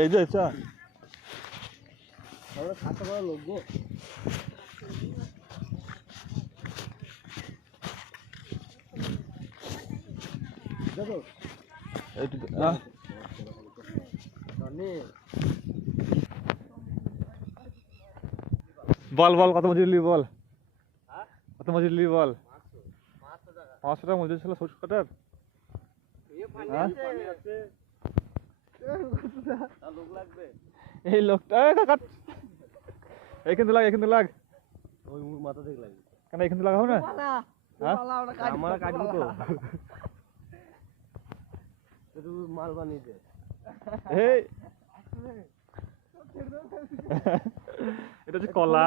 এই যে চা লোক গো দেখো বল বল কত মজুরি বল কত মজুরি বল 500 টাকা মজুরি ছিল সরষে কাটার এই লোকটা এইখান থেকে লাগ ওই মাথা থেকে লাগে কেন এইখান থেকে লাগাবো না আমরা কাটবো তো মাল বানিয়েছে এটা হচ্ছে কলা